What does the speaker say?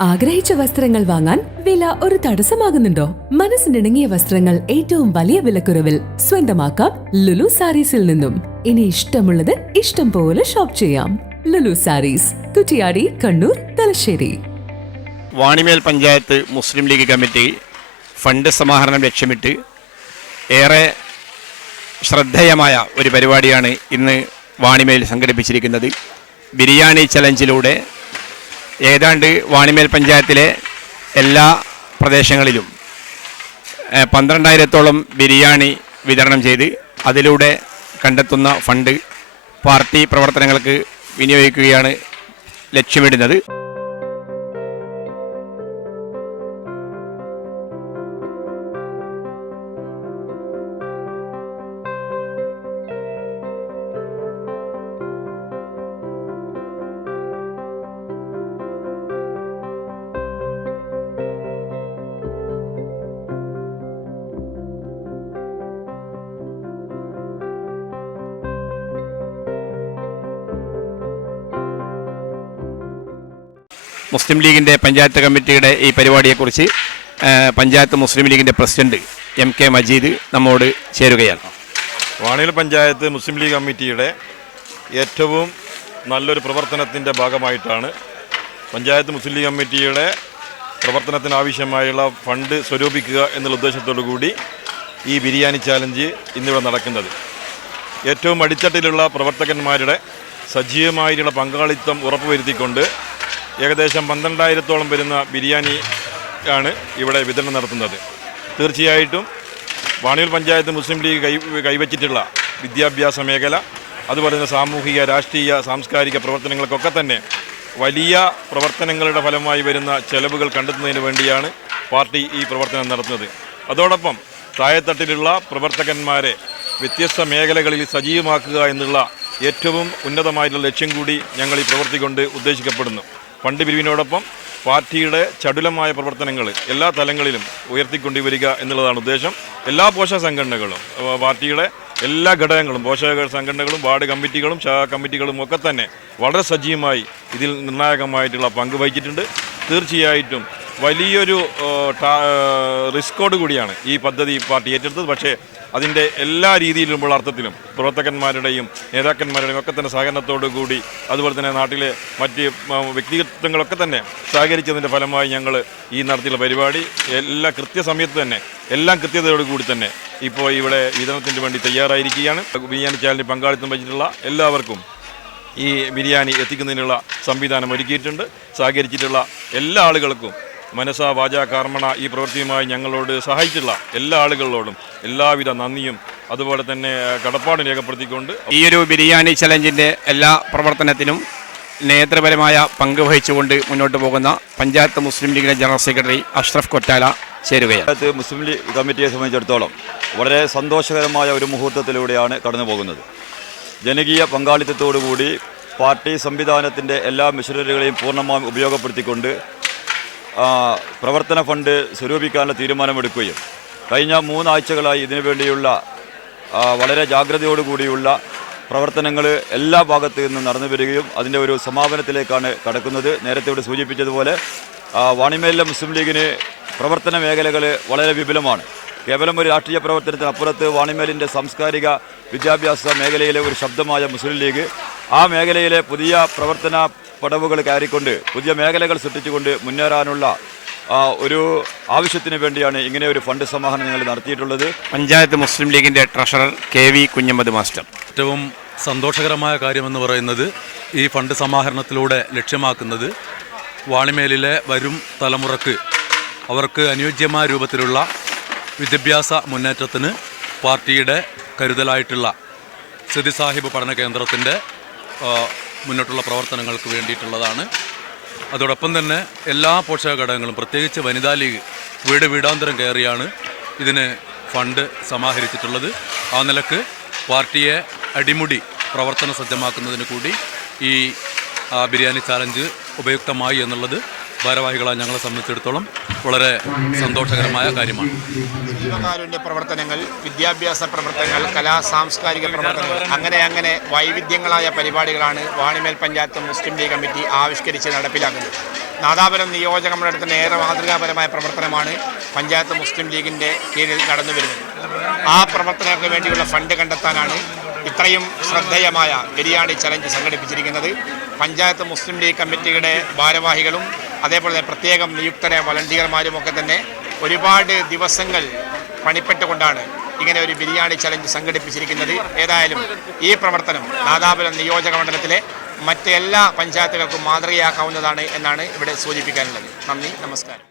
ആഗ്രഹിച്ച വസ്ത്രങ്ങൾ വാങ്ങാൻ വില ഒരു തടസ്സമാകുന്നുണ്ടോ? മനസ്സിനിണങ്ങിയ വസ്ത്രങ്ങൾ ഏറ്റവും വലിയ വിലക്കുറവിൽ സ്വന്തമാക്കാം ലുലു സാരീസിൽ നിന്നും. ഇനി ഇഷ്ടമുള്ളത് ഇഷ്ടം പോലെ ഷോപ്പ് ചെയ്യാം. Lulu sarees Kuttiadi Kannur Thalassery. Vanimel panchayat Muslim League committee fund സമാഹരണം ലക്ഷ്യമിട്ട് ഏറെ ശ്രദ്ധേയമായ ഒരു പരിപാടിയാണ് ഇന്ന് വാണിമേൽ സംഘടിപ്പിച്ചിരിക്കുന്നത്. ബിരിയാണി ചലഞ്ചിലൂടെ ഏതാണ്ട് വാണിമേൽ പഞ്ചായത്തിലെ എല്ലാ പ്രദേശങ്ങളിലും പന്ത്രണ്ടായിരത്തോളം ബിരിയാണി വിതരണം ചെയ്ത് അതിലൂടെ കണ്ടെത്തുന്ന ഫണ്ട് പാർട്ടി പ്രവർത്തനങ്ങൾക്ക് വിനിയോഗിക്കുകയാണ് ലക്ഷ്യമിടുന്നത്. മുസ്ലിം ലീഗിന്റെ പഞ്ചായത്ത് കമ്മിറ്റിയുടെ ഈ പരിപാടിയെക്കുറിച്ച് പഞ്ചായത്ത് മുസ്ലിം ലീഗിന്റെ പ്രസിഡന്റ് എം കെ മജീദ് നമ്മോട് ചേരുകയാണ്. വാണിയൽ പഞ്ചായത്ത് മുസ്ലിം ലീഗ് കമ്മിറ്റിയുടെ ഏറ്റവും നല്ലൊരു പ്രവർത്തനത്തിന്റെ ഭാഗമായിട്ടാണ് പഞ്ചായത്ത് മുസ്ലിം ലീഗ് കമ്മിറ്റിയുടെ പ്രവർത്തനത്തിന് ആവശ്യമായുള്ള ഫണ്ട് സ്വരൂപിക്കുക എന്നുള്ള ഉദ്ദേശത്തോടു കൂടി ഈ ബിരിയാണി ചാലഞ്ച് ഇന്നിവിടെ നടക്കുന്നത്. ഏറ്റവും അടിത്തട്ടിലുള്ള പ്രവർത്തകന്മാരുടെ സജീവമായിട്ടുള്ള പങ്കാളിത്തം ഉറപ്പുവരുത്തിക്കൊണ്ട് ഏകദേശം പന്ത്രണ്ടായിരത്തോളം വരുന്ന ബിരിയാണി ആണ് ഇവിടെ വിതരണം നടത്തുന്നത്. തീർച്ചയായിട്ടും വാണിയൂർ പഞ്ചായത്ത് മുസ്ലിം ലീഗ് കൈ കൈവച്ചിട്ടുള്ള വിദ്യാഭ്യാസ മേഖല അതുപോലെ തന്നെ സാമൂഹിക രാഷ്ട്രീയ സാംസ്കാരിക പ്രവർത്തനങ്ങൾക്കൊക്കെ തന്നെ വലിയ പ്രവർത്തനങ്ങളുടെ ഫലമായി വരുന്ന ചെലവുകൾ കണ്ടെത്തുന്നതിന് വേണ്ടിയാണ് പാർട്ടി ഈ പ്രവർത്തനം നടത്തുന്നത്. അതോടൊപ്പം താഴെത്തട്ടിലുള്ള പ്രവർത്തകന്മാരെ വ്യത്യസ്ത മേഖലകളിൽ സജീവമാക്കുക എന്നുള്ള ഏറ്റവും ഉന്നതമായിട്ടുള്ള ലക്ഷ്യം കൂടി ഞങ്ങൾ ഈ പ്രവൃത്തി കൊണ്ട് ഉദ്ദേശിക്കപ്പെടുന്നു. ഫണ്ട് പിരിവിനോടൊപ്പം പാർട്ടിയുടെ ചടുലമായ പ്രവർത്തനങ്ങൾ എല്ലാ തലങ്ങളിലും ഉയർത്തിക്കൊണ്ടുവരിക എന്നുള്ളതാണ് ഉദ്ദേശം. എല്ലാ പോഷക സംഘടനകളും പാർട്ടിയുടെ എല്ലാ ഘടകങ്ങളും പോഷക സംഘടനകളും വാർഡ് കമ്മിറ്റികളും ശാഖാ കമ്മിറ്റികളും ഒക്കെ തന്നെ വളരെ സജീവമായി ഇതിൽ നിർണായകമായിട്ടുള്ള പങ്ക് വഹിച്ചിട്ടുണ്ട്. തീർച്ചയായിട്ടും വലിയൊരു റിസ്കോട് കൂടിയാണ് ഈ പദ്ധതി പാർട്ടി ഏറ്റെടുത്തത്. പക്ഷേ അതിന്റെ എല്ലാ രീതിയിലുമുള്ള അർത്ഥത്തിലും പ്രവർത്തകന്മാരുടെയും നേതാക്കന്മാരുടെയും ഒക്കെ തന്നെ സഹകരണത്തോടു കൂടി അതുപോലെ തന്നെ നാട്ടിലെ മറ്റ് വ്യക്തിത്വങ്ങളൊക്കെ തന്നെ സഹകരിച്ചതിന്റെ ഫലമായി ഞങ്ങൾ ഈ നടത്തിയുള്ള പരിപാടി എല്ലാ കൃത്യസമയത്ത് തന്നെ എല്ലാം കൃത്യതയോടു കൂടി തന്നെ ഇപ്പോൾ ഇവിടെ വിതരണത്തിന് വേണ്ടി തയ്യാറായിരിക്കുകയാണ്. ബിരിയാണി ചാനലിൽ പങ്കാളിത്തം വഹിച്ചിട്ടുള്ള എല്ലാവർക്കും ഈ ബിരിയാണി എത്തിക്കുന്നതിനുള്ള സംവിധാനം ഒരുക്കിയിട്ടുണ്ട്. സഹകരിച്ചിട്ടുള്ള എല്ലാ ആളുകൾക്കും മനസ്സാ വാച കർമ്മണ ഈ പ്രവൃത്തിയുമായി ഞങ്ങളോട് സഹായിച്ചിട്ടുള്ള എല്ലാ ആളുകളോടും എല്ലാവിധ നന്ദിയും അതുപോലെ തന്നെ കടപ്പാട് രേഖപ്പെടുത്തിക്കൊണ്ട് ഈ ഒരു ബിരിയാണി ചലഞ്ചിന്റെ എല്ലാ പ്രവർത്തനത്തിനും നേതൃപരമായ പങ്ക് വഹിച്ചുകൊണ്ട് മുന്നോട്ട് പോകുന്ന പഞ്ചായത്ത് മുസ്ലിം ലീഗിന്റെ ജനറൽ സെക്രട്ടറി അഷ്റഫ് കൊറ്റാല ചേരുകയാണ്. പഞ്ചായത്ത് മുസ്ലിം ലീഗ് കമ്മിറ്റിയെ സംബന്ധിച്ചിടത്തോളം വളരെ സന്തോഷകരമായ ഒരു മുഹൂർത്തത്തിലൂടെയാണ് കടന്നു പോകുന്നത്. ജനകീയ പങ്കാളിത്തത്തോടുകൂടി പാർട്ടി സംവിധാനത്തിന്റെ എല്ലാ മെഷീനറികളെയും പൂർണമായും ഉപയോഗപ്പെടുത്തിക്കൊണ്ട് പ്രവർത്തന ഫണ്ട് സ്വരൂപിക്കാനുള്ള തീരുമാനമെടുക്കുകയും കഴിഞ്ഞ മൂന്നാഴ്ചകളായി ഇതിനു വേണ്ടിയുള്ള വളരെ ജാഗ്രതയോടുകൂടിയുള്ള പ്രവർത്തനങ്ങൾ എല്ലാ ഭാഗത്തു നിന്നും നടന്നു വരികയും അതിന്റെ ഒരു സമാപനത്തിലേക്കാണ് കടക്കുന്നത്. നേരത്തെ ഇവിടെ സൂചിപ്പിച്ചതുപോലെ വാണിമേലിലെ മുസ്ലിം ലീഗിന് പ്രവർത്തന മേഖലകൾ വളരെ വിപുലമാണ്. കേവലം ഒരു രാഷ്ട്രീയ പ്രവർത്തനത്തിനപ്പുറത്ത് വാണിമേലിന്റെ സാംസ്കാരിക വിദ്യാഭ്യാസ മേഖലയിലെ ഒരു ശബ്ദമായ മുസ്ലിം ലീഗ് ആ മേഖലയിലെ പുതിയ പ്രവർത്തന പടവുകൾ കയറിക്കൊണ്ട് പുതിയ മേഖലകൾ സൃഷ്ടിച്ചുകൊണ്ട് മുന്നേറാനുള്ള ഒരു ആവശ്യത്തിന് വേണ്ടിയാണ് ഇങ്ങനെ ഒരു ഫണ്ട് സമാഹരണം ഞങ്ങൾ നടത്തിയിട്ടുള്ളത്. പഞ്ചായത്ത് മുസ്ലിം ലീഗിന്റെ treasurer K V Kunhammad master. ഏറ്റവും സന്തോഷകരമായ കാര്യമെന്ന് പറയുന്നത് ഈ ഫണ്ട് സമാഹരണത്തിലൂടെ ലക്ഷ്യമാക്കുന്നത് വാണിമേലിലെ വരും തലമുറയ്ക്ക് അവർക്ക് അനുയോജ്യമായ രൂപത്തിലുള്ള വിദ്യാഭ്യാസ മുന്നേറ്റത്തിന് പാർട്ടിയുടെ കരുതലായിട്ടുള്ള സിദി സാഹിബ് പഠന കേന്ദ്രത്തിന്റെ മുന്നോട്ടുള്ള പ്രവർത്തനങ്ങൾക്ക് വേണ്ടിയിട്ടുള്ളതാണ്. അതോടൊപ്പം തന്നെ എല്ലാ പോഷക ഘടകങ്ങളും പ്രത്യേകിച്ച് വനിതാ ലീഗ് വീട് വീടാന്തരം കയറിയാണ് ഇതിന് ഫണ്ട് സമാഹരിച്ചിട്ടുള്ളത്. ആ നിലയ്ക്ക് പാർട്ടിയെ അടിമുടി പ്രവർത്തന സജ്ജമാക്കുന്നതിന് കൂടി ഈ ബിരിയാണി ചാലഞ്ച് ഉപയുക്തമായി എന്നുള്ളത് ഭാരവാഹികളായ ഞങ്ങളെ സംബന്ധിച്ചിടത്തോളം വളരെ സന്തോഷകരമായ കാര്യമാണ്. ജീവകാരുണ്യ പ്രവർത്തനങ്ങൾ വിദ്യാഭ്യാസ പ്രവർത്തനങ്ങൾ കലാ സാംസ്കാരിക പ്രവർത്തനങ്ങൾ അങ്ങനെ അങ്ങനെ വൈവിധ്യങ്ങളായ പരിപാടികളാണ് വാണിമേൽ പഞ്ചായത്ത് മുസ്ലിം ലീഗ് കമ്മിറ്റി ആവിഷ്കരിച്ച് നടപ്പിലാക്കുന്നത്. നാദാപുരം നിയോജക മണ്ഡലത്തിന് ഏറെ മാതൃകാപരമായ പ്രവർത്തനമാണ് പഞ്ചായത്ത് മുസ്ലിം ലീഗിന്റെ കീഴിൽ നടന്നു വരുന്നത്. ആ പ്രവർത്തനങ്ങൾക്ക് വേണ്ടിയുള്ള ഫണ്ട് കണ്ടെത്താനാണ് ഇത്രയും ശ്രദ്ധേയമായ ബിരിയാണി ചലഞ്ച് സംഘടിപ്പിച്ചിരിക്കുന്നത്. പഞ്ചായത്ത് മുസ്ലിം ലീഗ് കമ്മിറ്റിയുടെ ഭാരവാഹികളും അതേപോലെ പ്രത്യേകം നിയുക്തരെ വളണ്ടിയർമാരും ഒക്കെ തന്നെ ഒരുപാട് ദിവസങ്ങൾ പണിപ്പെട്ടുകൊണ്ടാണ് ഇങ്ങനെ ഒരു ബിരിയാണി ചലഞ്ച് സംഘടിപ്പിച്ചിരിക്കുന്നത്. ഏതായാലും ഈ പ്രവർത്തനം നാദാപുരം നിയോജക മണ്ഡലത്തിലെ മറ്റെല്ലാ പഞ്ചായത്തുകൾക്കും മാതൃകയാക്കാവുന്നതാണ് എന്നാണ് ഇവിടെ സൂചിപ്പിക്കാനുള്ളത്. നന്ദി നമസ്കാരം.